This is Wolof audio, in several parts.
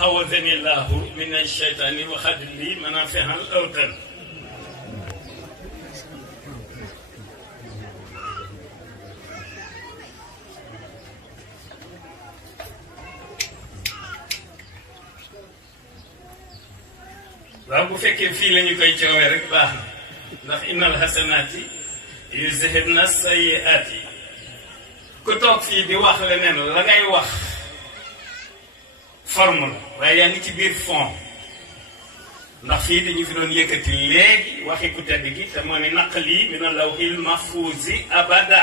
حوذني الله من الشيطان وخذ لي منافع الأوطان. waaw bu fekkee fii la ñu koy coowee rek baax na ndax innal hasanaati yuzhibna sayyi'aati ku toog fii di wax leneen la ngay wax forme la waaye yaa ngi ci biir fond ndax fii dañu fi doon yëkkati léegi waxi ku tedd gi te moo ne naqli min al-lawhil mahfuuzi abada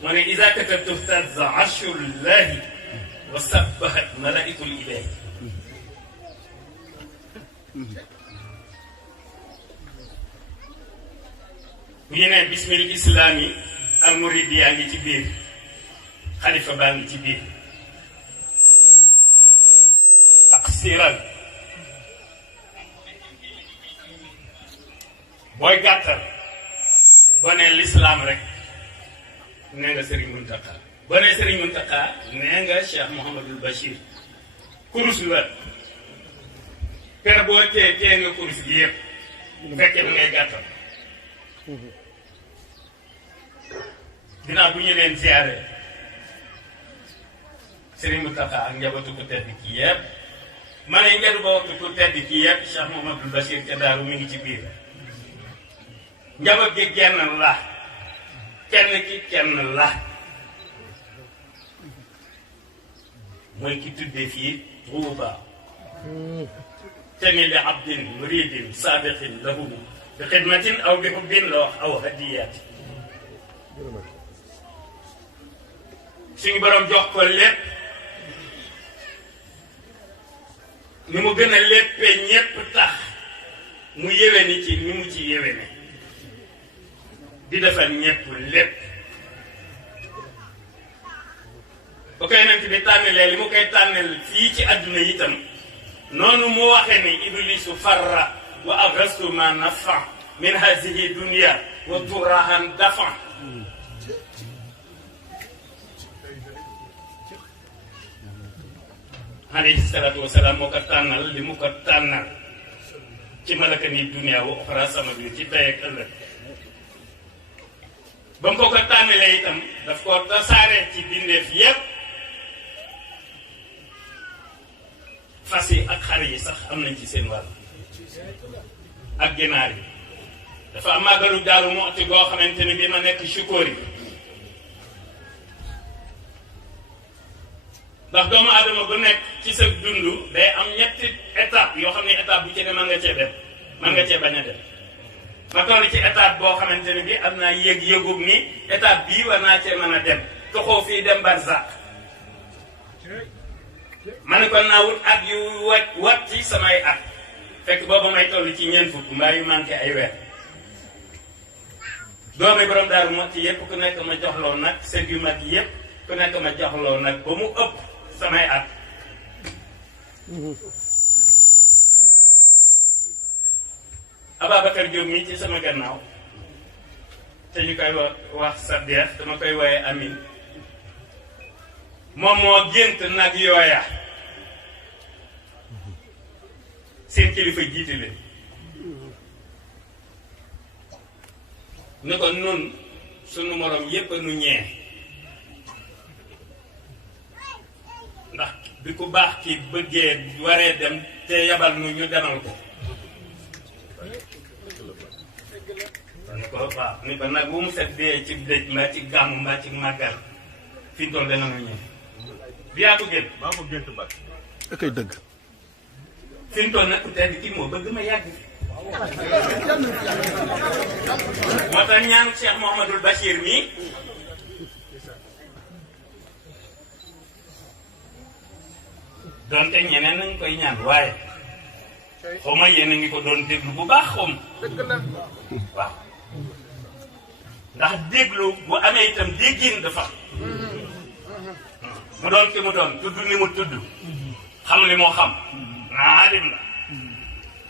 moo ne iza katabtu ihtazza arshullahi wa sabbahat malaa'ikatul ilaahi. ñu ne bismil islaami almurid yaa ngi ci biir xalifa baa ngi ci biir taqsiran booy gàttal boo nee lislaam rek nee nga Serigne Mountakha boo nee Serigne Mountakha nee nga Cheikh Mouhamadul Bachir kurus la per boo tee nga kurus gi yëpp bu fekkee da ngay gàttal dinaa bu ñu leen ziare Serigne Mountakha ak njabootu ku tedd ki yëpp ma ne njabootu ku tedd ki yëpp Cheikh Mouhamadul Bachir ca Daaru mi ngi ci biir njaboot gi genn la kenn ki kenn la mooy ki tuddee fii Tuuba teni li abdin muridin sabiqin lahu bi xidmatin aw bi hubbin la wax aw hadiyaati suñu borom jox ko lépp ni mu gën a léppee ñépp tax mu yéwéni ci ni mu ci yéwéne di defal ñépp lépp ba koy nant bi tànnalee li mu koy tànnal fii ci àdduna itam noonu mu waxee ni iblisu farra wa abrastu ma nafa min hazihi dunia wa turahan dafa alayhi salaatu wasalaam moo ko tànnal li mu ko tànnal ci malaka ni dunia wa oxra sama bi ci tey ak ëllëg ba mu ko ko tànnalee itam daf ko tasaare ci bindeef yépp fas yi ak xar yi sax am nañ ci seen wàll ak ginaar yi dafa am màggalu Daaru Muxti goo xamante ni bi ma nekk Chukóori ndax doomu aadama bu nekk ci sa dund day am ñetti étape yoo xam ne étape bu ci ne mën nga cee dem mën nga cee bañ a dem ma toll ci étape boo xamante ne bi am naa yëg-yëgub ni étape bii war naa cee mën a dem toxoo fii dem barzak ma ne kon naa wut at yu wat ci samay at fekk booba may toll ci ñeent fukk mbaa yu manqué ay weer doomi borom Daaru Muxti yépp ku nekk ma joxloo nag sët yu mag yépp ku nekk ma joxloo nag ba mu ëpp samay at Ababacar Diop mi ci sama gannaaw te ñu koy wax sa deex dama koy woye amin moom moo gént nag yooya seen kilifa jiite leen ne ko nun sunu morom yépp a nu ñee ndax bi ku baax ki bëggee waree dem te yabal nu ñu demal ko ni ko waaw ni ko nag bu mu set dee ci dëj mbaa ci gàmmu mbaa ci màggal fi mu toll dana nu ñee bi yaa ko gént maa ko gént ba da koy dëgg fi mu toll nag ku tedd kii moo bëgg ma yàgg moo tax ñaanu Cheikh Mouhamadul Bachir mi donte ñeneen nañ koy ñaan waaye xaw ma yéen a ngi ko doon déglu bu baax xaw ma waaw ndax déglu bu amee itam déggin dafa mu doon ki mu doon tudd ni mu tudd xam li moo xam naalim la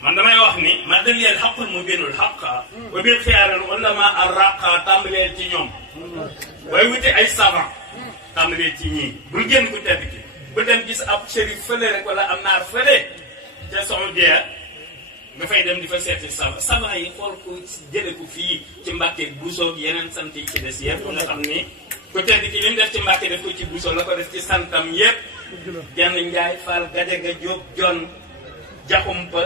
man damay wax ni ma dël yeen xaqul mu binul xaqa wa bil xiyaaral ulama arraqa tàmbaleel ci ñoom waaye wuti ay savant tàmbaleel ci ñii bul génn ku tedd ki ba dem gis ab shérif fële rek wala am naar fële te Saudiya nga fay dem di fa seeti saba yi xool ko jële ko fii ci Mbàkke Buso yeneen sant yi ci des yëpp nga xam ni ku tedd ki li mu def ci Mbàkke def ko ci Buso la ko def ci santam yëpp Jann Njaay Faal Gajaga Jóob Jon Jaxumpa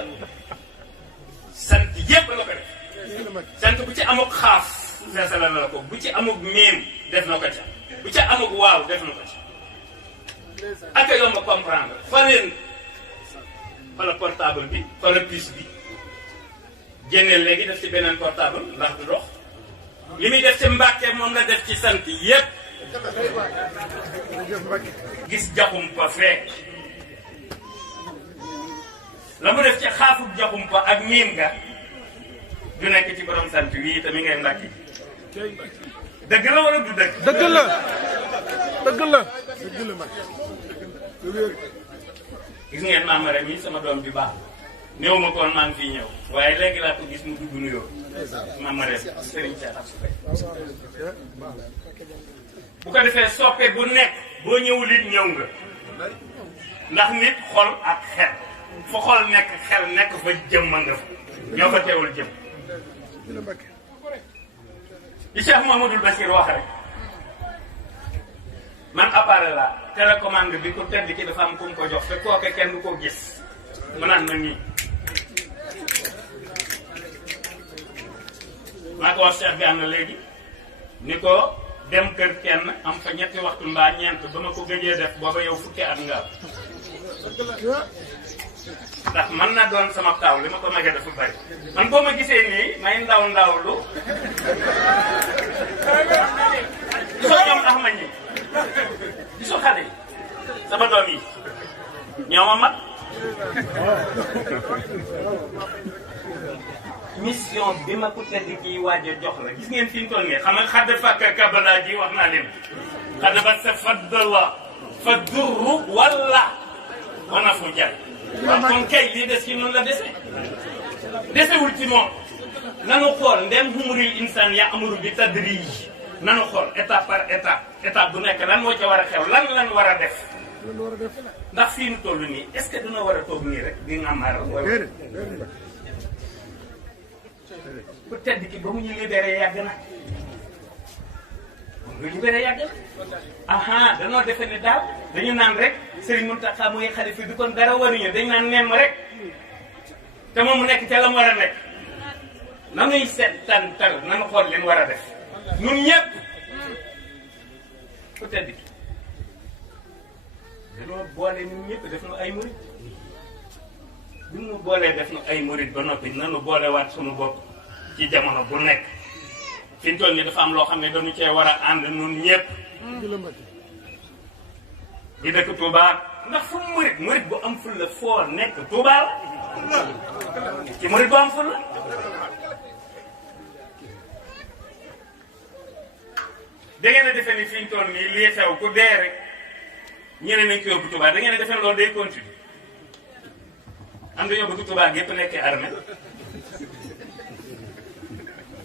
sant yëpp la ko def sant bu ci amuk xaaf feesala na la ko bu ci amuk miim def na ko ca bu ca amuk waaw def na ko ca ak a yomb a comprendre fa leen fa la portable bi fa la puce bi génneel léegi def ci beneen portable ndax du dox li muy def ci Mbàkke moom la def ci sant yépp gis Jaxumpa fee la mu def ci xaafub Jaxumpa ak miim ga du nekk ci borom sant wii te mi ngay Mbàkke dëgg la wala du dëgg dëgg la dëgg la gis ngeen maam rek mi sama doom bi baax néew ma koon maa ngi fii ñëw waaye léegi laa ko gis mu dugg nuyoo maam rek Serigne Cheikh Abdou bu ko defee soppe bu nekk boo ñëwul it ñëw nga ndax nit xol ak xel fa xol nekk xel nekk fa jëmma nga fa ñoo fa teewul jëm li Cheikh Mouhamadoul Bachir wax rek man appareil la télécommande bi ku tedd ki dafa am ku mu ko jox te kooke kenn du ko gis mu naan ma nii maa ko wax Cheikh bi am na léegi ni ko dem kër kenn am fa ñetti waxtu mbaa ñeent ba ma ko gëjee def booba yow fukki at nga ndax man na doon sama taw li ma ko magee dafa bari man boo ma gisee nii may ndaw lu gisoo ñoom tax ma ñi gisoo xale yi sama doom yi ñoo ma mag mission bi ma ko tedd kii waaj a jox la gis ngeen fi ñu toll nii xam nga xadd fàkk kabala ji wax naa leen xadd ba sa faddala fa durru wala wana fu jàll waaw kon kay lii des ci noonu la dese desewul ci moom nanu xool ndem humuril insaan ya amuru bi tadrij nanu xool étape par étape bu nekk lan moo ca war a xew lan war a def ndax fii nu toll nii est-ce que dina war a toog nii rek di ngàmmaaral wala ku tedd ki ba mu ñu libéré yàgg na mu libéré yàgg na aha danoo defe ne daaw dañu naan rek Serigne Mountakha mooy xalifa bi kon dara waruñu dañ naan nemm rek te moom mu nekk ca la mu war a nekk nanuy seetantal nanu xool li mu war a def ñun ñëpp ku tedd ki dañoo boole ñun ñëpp def nu ay murid bi mu boolee def nu ay murid ba noppi nanu boolewaat suñu bopp ci jamono bu nekk fi ñu toll nii dafa am loo xam ne dañu cee war a ànd ñun ñëpp di dëkk Touba ndax fu murid bu am ful la foo nekk Touba la ci murid bu am ful la da ngeen a defe ni fi ñu toll nii lii xew ku dee rek ñeneen nañ ko yóbbu Touba da ngeen a defe loolu day continuer am dañoo bëgg Touba gépp nekkee armée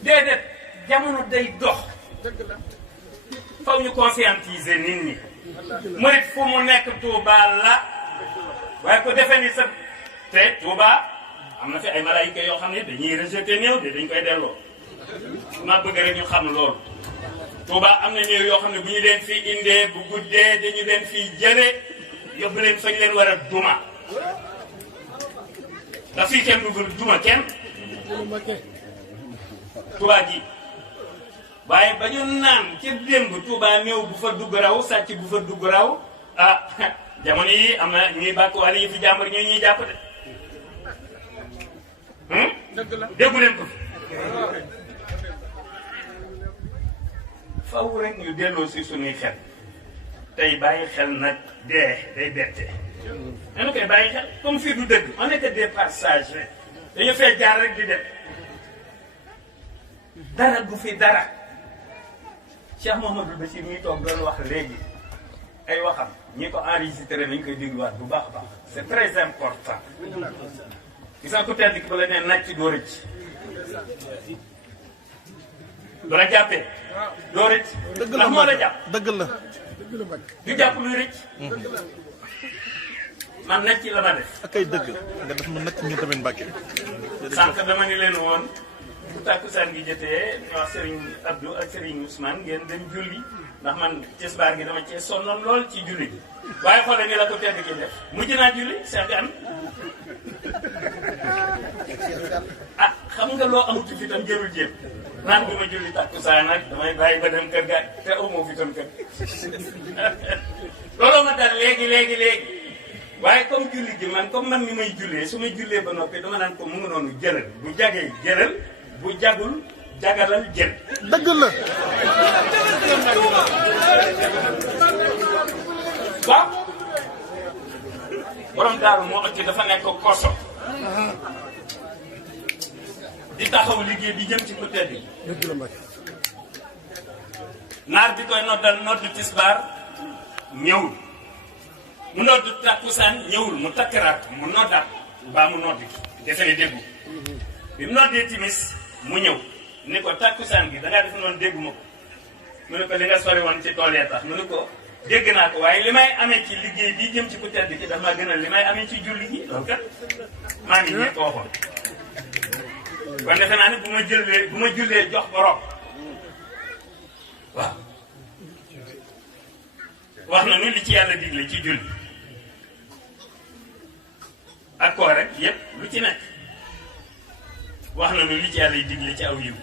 déedéet jamono day dox faw ñu conscientiser nit ñi murit fu mu nekk Touba la waaye ko defee ni sa te Touba am na fi ay malaayika yoo xam ne dañuy rejeté néew de dañ koy delloo ma bëgg rek ñu xam loolu Touba am na néew yoo xam ne bu ñu leen fii indee bu guddee dañu leen fii jëlee yóbbu leen fañ leen war a duma ndax fii kenn du duma kenn Touba ji waaye ba ñu naan ci démb Touba néew bu fa dugg raw sàcc bu fa dugg raw ah jamono yi am na ñuy bàkk wala yi fi jàmbur ñu ñuy jàpp de déggu leen ko fi faw rek ñu delloo si suñuy xel tey bàyyi xel nag dee day bette dañu koy bàyyi xel comme fii du dëgg on est que des passagers dañu fee jaar rek di dem dara du fi dara Cheikh Mouhamadoul Bachir mi toog doon wax léegi ay waxam ñi ko enregistré nañ koy dégluwaat bu baax a baax c'est très important gis nga ku tedd ki ba la nee nàcc doo rëcc ba la jàppee doo rëcc ndax moo la jàpp dëgg la du jàpp luy rëcc man nag ci la ma def. ak ay dëgg nga def ma nag ñu tamit Mbàkke. sànq dama ni leen woon bu tàkkusaan gi jotee ñu wax Serigne Abdou ak Serigne Ousmane ngeen dem julli ndax man tisbaar gi dama cee sonnoon lool ci julli gi waaye xoolal ni la ko tedd ki def mujj naa julli Cheikh Gane ah xam nga loo amut fi tam jërul jéem naan bu ma julli tàkkusaan nag damay bàyyi ba dem kër ga te amoo fi tam kër looloo ma dal léegi waaye comme julli gi comme man ni may jullee su may jullee ba noppi dama naan ko mu ngi noonu jëlal bu jagee jëlal bu jagul jagalal jël. dëgg la. waaw borom daaru moo ëtti dafa nekk koso di taxaw liggéey bi jëm ci ku tedd yi. dëgg la Mbàkke. naar bi koy noddal noddu tisbaar ñëwul mu noddu takkusaan ñëwul mu takkaraat mu noddaat mbaa mu noddi defe ne déggu bi mu noddee timis mu ñëw ni ko takkusaan gi dangaa def noonu déggu ma ko mu ne ko li nga sori woon ci tool yee tax mu ne ko dégg naa ko waaye li may amee ci liggéey bii jëm ci ku tedd ki dafa maa gënal li may amee ci julli gi loolu kat maa ngi ñee ko waxoon kon defe naa ne bu ma jullee jox borom waaw wax na nu li ci yàlla digle ci julli ak koo rek yépp lu ci nekk wax na nu li ci yàlla digle ci aw yiw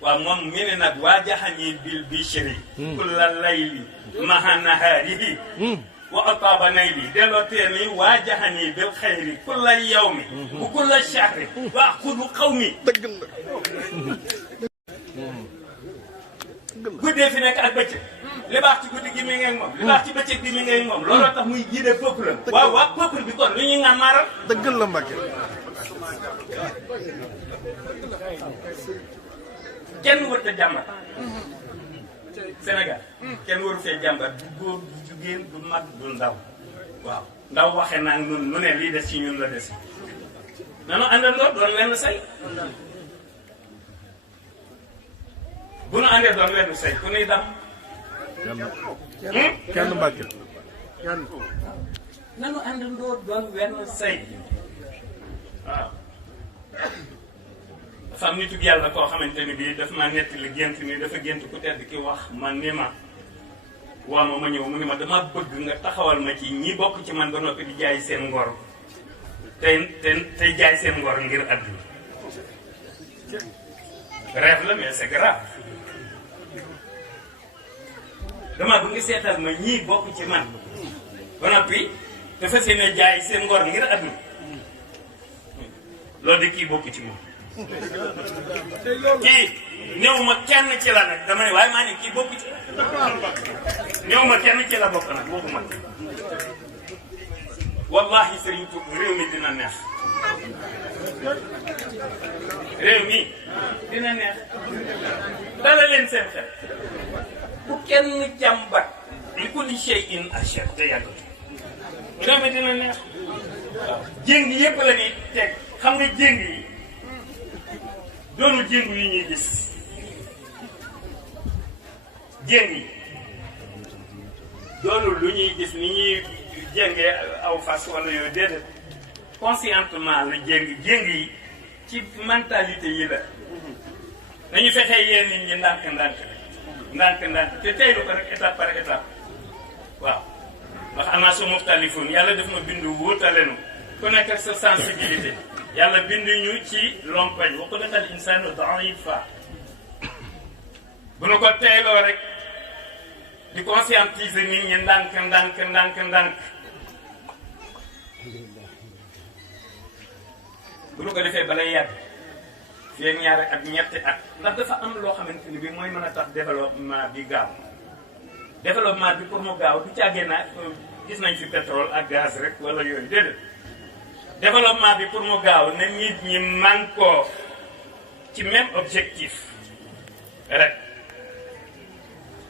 waaw moom mi ne nag waa jaxanii bil bishri kulla layli maha nahaarihi wa ataaba nayli delloo tee ni waa jaxanii bil xayri kulla yawmi bu kulla shahri wa aqulu qawmi dëgg la. guddee fi nekk ak bëccëg li baax ci guddi gi mi ngi moom li baax ci bëccëg bi mi ngi moom looloo tax muy jiite peuple am waaw waa peuple bi kon lu ñuy nga maaral dëgg la Mbàkke. kenn warut a jàmbat Sénégal kenn waru fee jàmbat du góor du jigéen du mag du ndaw waaw ndaw waxee naa nun nu ne lii des ci ñun la des nanu àndandoo doon lenn say bu nu àndee doon lenn say ku nuy dam kenn Mbàkke. nanu àndandoo doon wenn say waaw dafa am nitu yàlla koo xamante ni bii daf maa nettali gént ni dafa gént ku tedd ki wax man ni ma waa ma ñëw mu ni ma dama bëgg nga taxawal ma ci ñi bokk ci man ba noppi di jaay seen ngor tey jaay seen ngor ngir àdduna rêve la mais c'est grave dama bëgg nga seetal ma ñii bokk ci man ba noppi dafa seen jaay seen ngor ngir àdduna loolu de kii bokk ci moom kii néew ma kenn ci la nag dama ne waaye maa ne kii bokk ci néew ma kenn ci la bokk nag waxuma wallahi Serigne Touba réew mi dina neex réew mi dina neex dala leen seen xel bu kenn jàmbat li kulli shay'in ashar te yàgg réew mi dina neex waaw jéng yëpp la ñuy teg xam nga jéng yi doonu jéng yi ñuy gis jéng yi doonu lu ñuy gis ni ñuy jéngee aw fas wala yooyu déedéet conscientement la jéng yi ci mentalité yi la dañu fexee yee nit ñi ndànk te teylu ko rek étape par étape waaw ndax am naa su muxtalifun yàlla def ma bindu wóotalenu ku nekk ak sa sensibilité yàlla bindu ñu ci lompañ wa xuliqal insaanu da'ifa bu nu ko teyloo rek di conscientiser nit ñi ndànk bu nu ko defee balay yàgg fii ak ñaari at ñetti at ndax dafa am loo xamante ni bi mooy mën a tax développement bi gaaw développement bi pour mu gaaw du càggee na gis nañ fi pétrole ak gaz rek wala yooyu déedéet développement bi pour mu gaaw na nit ñi man koo ci même objectif rek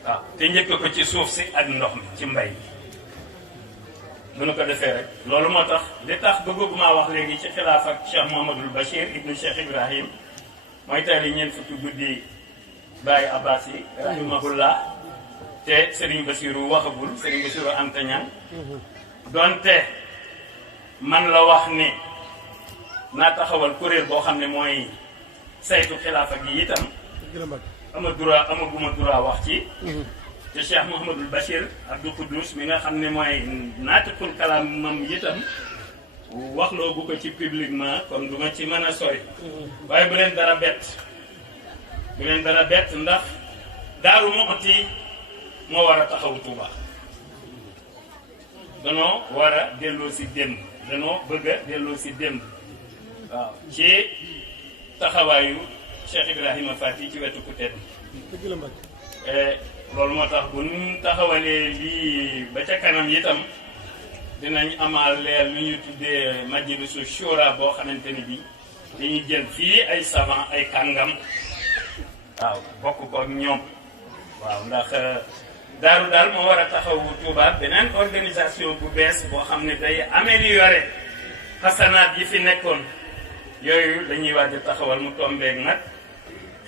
waaw te njëkk ko ci suuf si ak ndox mi ci mbay mi nu ko defee rek loolu moo tax li tax bëgguma wax léegi ci xilaaf ak Cheikh Mouhamadoul Bachir ibnu Cheikh Ibrahim mooy tey li ñeent fukki guddi Baye Abbas yi rahimahullah te Serigne Bassirou waxagul Serigne Bassirou Anta Niang donte man la wax ne naa taxawal kuréel boo xam ne mooy saytu xilaafa gi itam amaguma droit wax ci te Cheikh Mouhamadul Bachir Abdou Koudous mi nga xam ne mooy naatiqul kalaamam itam waxloo bu ko ci publiquement kon du ma ci mën a sori waaye bu leen dara bett ndax Daaru Muxti moo war a taxawu Tuuba danoo war a delloo si démb danoo bëgg a delloo si démb waaw ci taxawaayu Cheikh Ibrahima Fati ci wetu ku tedd loolu moo tax bu ñu taxawalee lii ba ca kanam itam dinañ amaal leer lu ñu tuddee majlisu shura boo xamante ni bi dañuy jël fii ay savant ay kàngam waaw bokk ko ak ñoom waaw ndax daaru daal moo war a taxawu Touba beneen organisation bu bees boo xam ne day améliorer xasanaat yi fi nekkoon yooyu dañuy waaj a taxawal mu tombeeg nag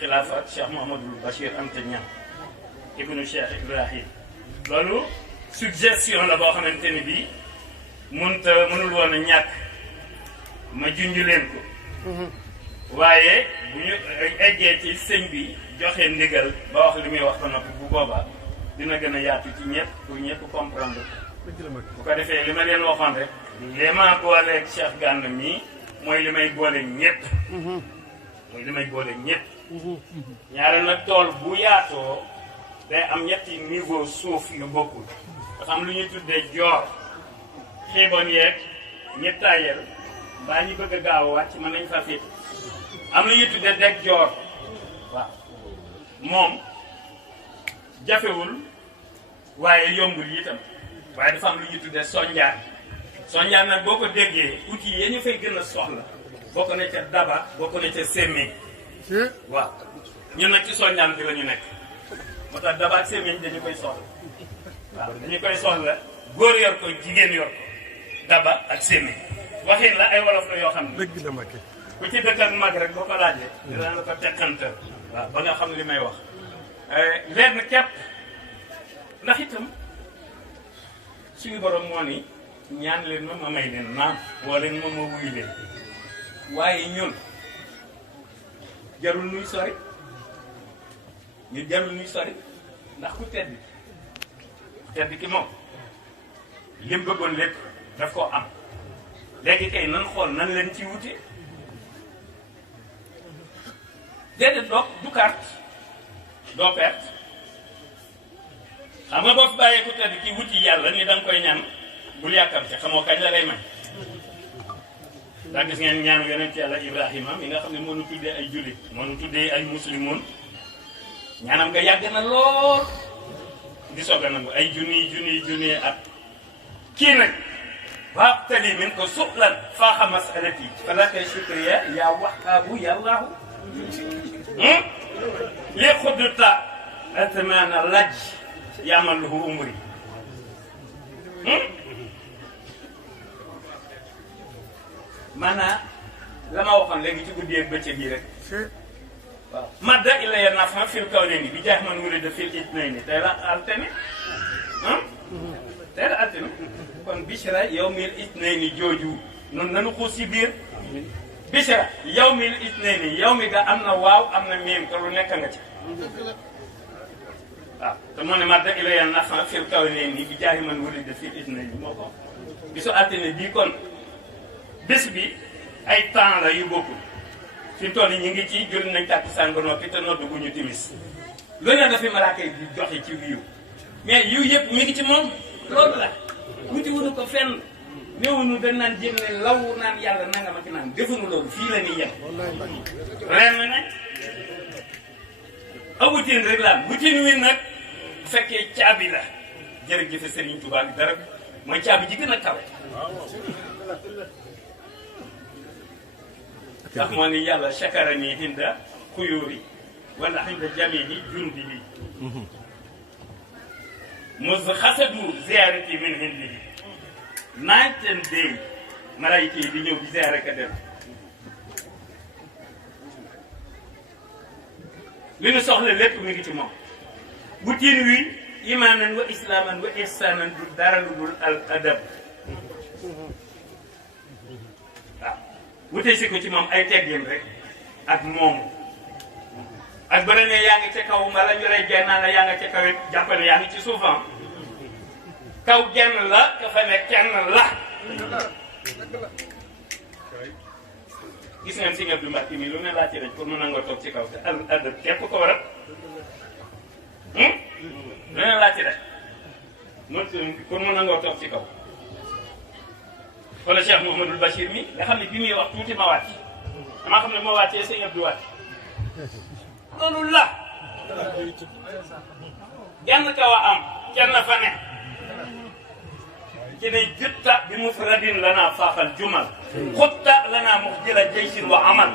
xilaafa Cheikh Mouhamadul Bachir Anta Niang ibnu Cheikh Ibrahim loolu suggestion la boo xamante ni bii mënul woon a ñàkk ma junj leen ko waaye bu ñu eggee ci sëñ bi joxe ndigal ba wax li muy wax ba noppi bu boobaa dina gën a yaatu ci ñëpp pour ñëpp comprendre bu ko defee li ma leen waxoon rek li ma booleeg Cheikh Gana mii mooy li may boole ñëpp ñaareel nag tool bu yaatoo day am ñetti niveau suuf yu bokkul dafa am lu ñuy tuddee joor xiibon yeeg ñettaayel mbaa ñi bëgg a gaaw a wàcc mën nañ fa féet am lu ñuy tuddee deg joor waaw moom jafewul waaye yombul itam waaye dafa am lu ñuy tuddee sonjaan nag boo ko déggee outils yi ñu fay gën a soxla bokk na ca daba bokk na ca semmiñ waaw ñun nag ci sonjaan bi la ñu nekk moo tax daba ak semmiñ dañu koy soxla waaw dañu koy soxla góor yor ko jigéen yor ko daba ak semmiñ waxin la ay wolof la yoo xam ne dëgg la Mbacké ku ci dëkk ak mag rek boo ko laajee dina la ko teqantal waaw ba nga xam li may wax lenn képp ndax itam suñu borom moo ni ñaan leen ma may leen naam woo leen ma wuyu leen waaye ñun jarul nuy sori ndax ku tedd ki moom lim bëggoon lépp daf koo am léegi kay nan xool nan leen ci wuti déedéet doog du carte doo perte xam nga boo fi bàyyee ku tedd ki wuti yàlla ni danga koy ñaan bul yàkkamte xamoo kañ la lay may ndax gis ngeen ñaanu yonent yàlla Ibrahima mi nga xam ne moo nu tuddee ay jullit moo nu tuddee ay muslimoon ñaanam nga yàgg na lool di soog a nangu ay junniy at kii nag waabtali min ko suqlan faaxa masalati falaka shukriya yaa wahaabu yàllaahu li xudduta atmaana laj yaman lahu umri maanaam la ma waxoon léegi ci guddi ak bëccëg yi rek waaw madda illa ya nafa fil kawnayni bi jaax man wurida fil itnayni tey la altine kon bishra yawmil itnayni jooju noonu nanu xuus si biir bishra yawmil itnayni yow mi nga am na waaw am na miim te lu nekk nga ci waaw te moo ne madda illa ya nafa fil kawnayni bi jaax man wurida fil itnayni moo ko bisu altine bii kon bés bi ay temps la yu bokkul fi mu toll ñu ngi ci julli nañ tàkkusaan ba noppi te noddu gu ñu timis lu ne dafi malaaka yi di joxe ci wiiw mais yiw yëpp mi ngi ci moom loolu la wuti wuñu ko fenn néewuñu dañ naan jéem ne law naan yàlla nanga ma ci naan defuñu loolu fii la ñuy yem ren na nag a wutin rek la am wutin wi nag bu fekkee caabi la jërëjëf Serigne Touba bi dara mooy caabi ji gën a kawe ndax moo ni yàlla chakarani hinda xuyóori wala hinda jamini jundi bi mos xasadu ziarati min hindi bi night and day malayka yi di ñëw di ziare ka dem li ñu soxla lépp mi ngi ci moom bu tiin wi imaanan wa islaaman wa ihsaanan du dara lu dul al adab wutee si ko ci moom ay teggin rek ak moomu ak ba ne yaa ngi ca kaw mbala ñu lay gennaa la yaa nga ca kaw it jàpp ne yaa ngi ci souvent kaw genn la ka fa ne kenn la gis ngeen Sëñ Abdou Mbacke mi lu ne laajte nañ pour mu nangoo toog ci kaw te adab képp ko waral lu ne laajte rek pour mu nangoo toog ci kaw wala Cheikh Mouhamadul Bachir mi nga xam ne bi muy wax tuuti ma wàcc damaa xam ne moo wàccee Sëñ Abdou wàcc loolu la genn kaw a am kenn fa ne ci ne jutta bi mufradin lanaa faaxal jumal xutta lanaa muxjila jaysin wa amal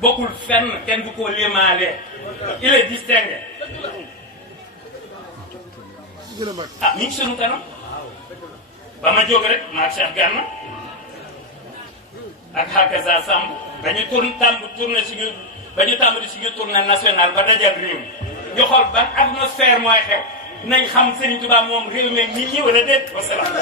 bokkul fenn kenn du ko limaale il est distingué ah ñu ngi sunu kanam ba ma jóg rek maag Cheikh Gana ak Hakaza Samb dañu tourné suñu ba ñu tàmbali suñu tournée nationale ba dajal réew ñu xool ban atmosphère mooy xew nañ xam Serigne Touba moom réew mi nit ñi wala déet wasalaam